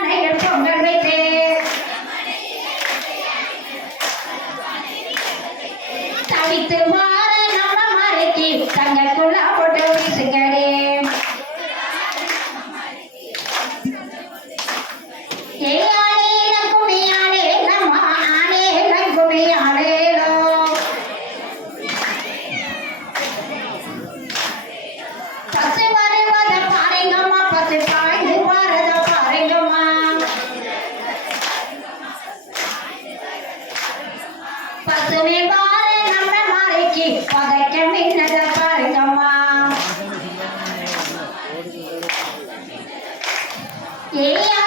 மனையில் பொங்கல் வைத்து தவித்து மாற நம்ம மறைக்கு தங்கக்குள்ள பசுமை பாரு நம்ம நாளைக்கு பதைக்க மின்னத பாருங்கம்மா. ஏயா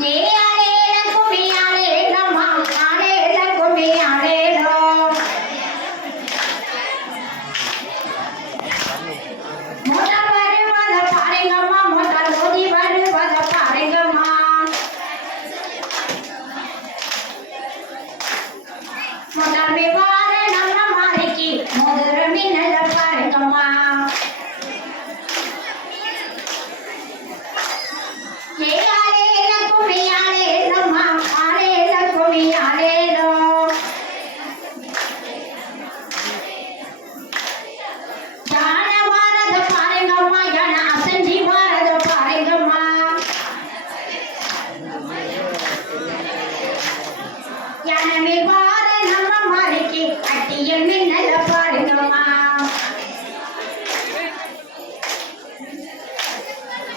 Yeah.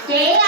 Yeah.